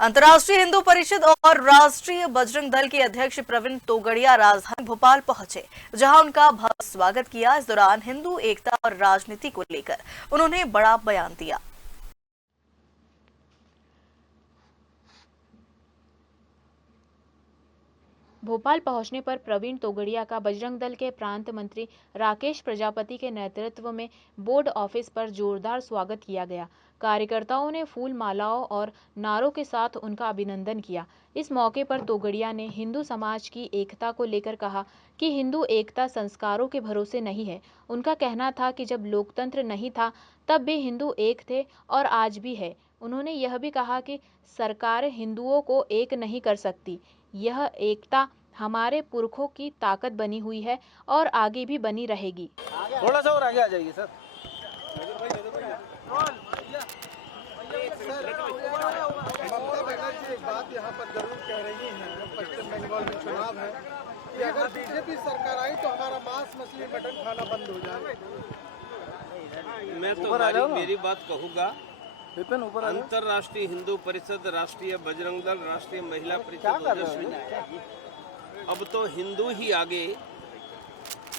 अंतर्राष्ट्रीय हिंदू परिषद और राष्ट्रीय बजरंग दल के अध्यक्ष प्रवीण तोगड़िया राजधानी भोपाल पहुंचे, जहां उनका भव्य स्वागत किया। इस दौरान हिंदू एकता और राजनीति को लेकर उन्होंने बड़ा बयान दिया। भोपाल पहुंचने पर प्रवीण तोगड़िया का बजरंग दल के प्रांत मंत्री राकेश प्रजापति के नेतृत्व में बोर्ड ऑफिस पर जोरदार स्वागत किया गया। कार्यकर्ताओं ने फूल मालाओं और नारों के साथ उनका अभिनंदन किया। इस मौके पर तोगड़िया ने हिंदू समाज की एकता को लेकर कहा कि हिंदू एकता संस्कारों के भरोसे नहीं है। उनका कहना था कि जब लोकतंत्र नहीं था तब भी हिंदू एक थे और आज भी है। उन्होंने यह भी कहा कि सरकार हिंदुओं को एक नहीं कर सकती। यह एकता हमारे पुरखों की ताकत बनी हुई है और आगे भी बनी रहेगी। थोड़ा सा और आगे आ जाइए सर। ममता बनर्जी एक बात यहाँ पर जरूर कह रही हैं, पश्चिम बंगाल में चुनाव है कि अगर बीजेपी सरकार आई तो हमारा मांस मछली मटन खाना बंद हो जाए। मैं तो मेरी बात कहूँगा। अंतर्राष्ट्रीय हिंदू परिषद, राष्ट्रीय बजरंग दल, राष्ट्रीय महिला परिषद, अब तो हिंदू ही आगे,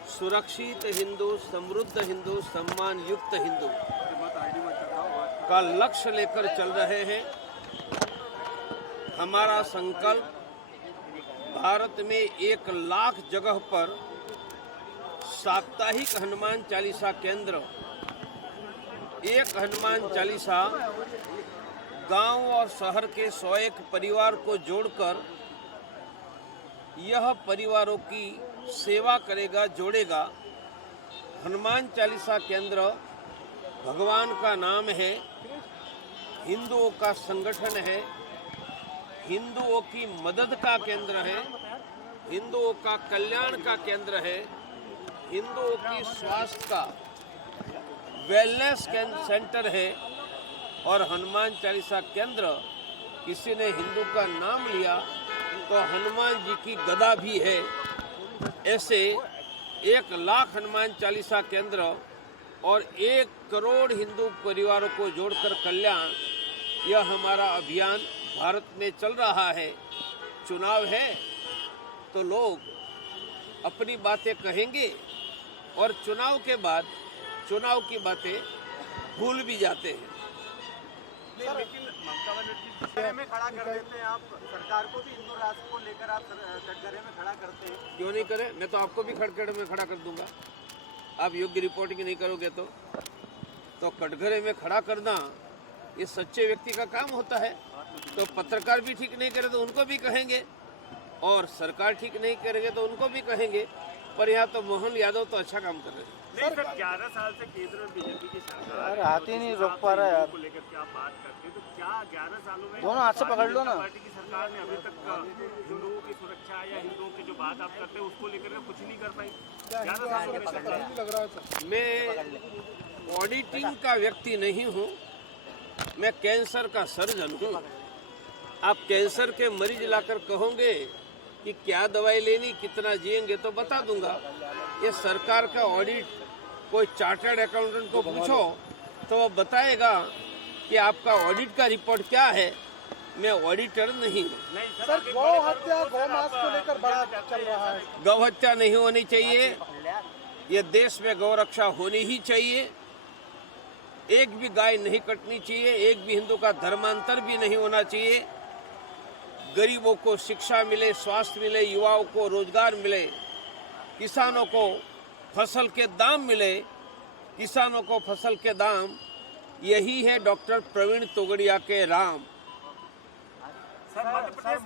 सुरक्षित हिंदू, समृद्ध हिंदू, सम्मान युक्त हिंदू का लक्ष्य लेकर चल रहे हैं। हमारा संकल्प भारत में 1 लाख जगह पर साप्ताहिक हनुमान चालीसा केंद्र, एक हनुमान चालीसा गांव और शहर के 101 परिवार को जोड़कर यह परिवारों की सेवा करेगा, जोड़ेगा। हनुमान चालीसा केंद्र भगवान का नाम है, हिंदुओं का संगठन है, हिंदुओं की मदद का केंद्र है, हिंदुओं का कल्याण का केंद्र है, हिंदुओं की स्वास्थ्य का वेलनेस सेंटर है। और हनुमान चालीसा केंद्र, किसी ने हिंदू का नाम लिया तो हनुमान जी की गदा भी है। ऐसे 1 लाख हनुमान चालीसा केंद्र और 1 करोड़ हिंदू परिवारों को जोड़कर कल्याण, यह हमारा अभियान भारत में चल रहा है। चुनाव है तो लोग अपनी बातें कहेंगे और चुनाव के बाद चुनाव की बातें भूल भी जाते हैं। लेकिन ममता बनर्जी कटघरे में खड़ा कर देते हैं, आप सरकार को भी हिंदू राष्ट्र को लेकर आप कटघरे में खड़ा करते हैं। क्यों नहीं करें? मैं तो आपको भी कटघरे में खड़ा कर दूंगा। आप योग्य रिपोर्टिंग नहीं करोगे तो कटघरे में खड़ा करना ये सच्चे व्यक्ति का काम होता है। तो पत्रकार भी ठीक नहीं करे तो उनको भी कहेंगे, और सरकार ठीक नहीं करेंगे तो उनको भी कहेंगे। पर यहाँ तो मोहन यादव तो अच्छा काम कर रहे हैं। नहीं सर, 11 साल से केंद्र में बीजेपी की सरकार हाथ ही नहीं रोक पा रहा है यार को लेकर क्या बात करते हैं, तो क्या 11 सालों में दोनों हाथ से पकड़ लो ना। पार्टी की सरकार ने अभी तक हिंदुओं की सुरक्षा या हिंदुओं की जो बात आप करते हैं उसको लेकर कुछ नहीं कर पाई? 11 साल मैं ऑडिटिंग का व्यक्ति नहीं हूँ, मैं कैंसर का सर्जन हूँ। आप कैंसर के मरीज लाकर कहोगे कि क्या दवाई लेनी, कितना जिएंगे, तो बता दूंगा। ये सरकार का ऑडिट, कोई चार्टर्ड अकाउंटेंट को पूछो तो वो बताएगा कि आपका ऑडिट का रिपोर्ट क्या है। मैं ऑडिटर नहीं हूँ। सर, गौ हत्या, गौमांस को लेकर बड़ा चल रहा है। गौ हत्या नहीं होनी चाहिए। ये देश में गौ रक्षा होनी ही चाहिए। एक भी गाय नहीं कटनी चाहिए, एक भी हिंदू का धर्मांतर भी नहीं होना चाहिए। गरीबों को शिक्षा मिले, स्वास्थ्य मिले, युवाओं को रोजगार मिले, किसानों को फसल के दाम मिले, किसानों को फसल के दाम, यही है डॉक्टर प्रवीण तोगड़िया के राम। सर, मध्य प्रदेश में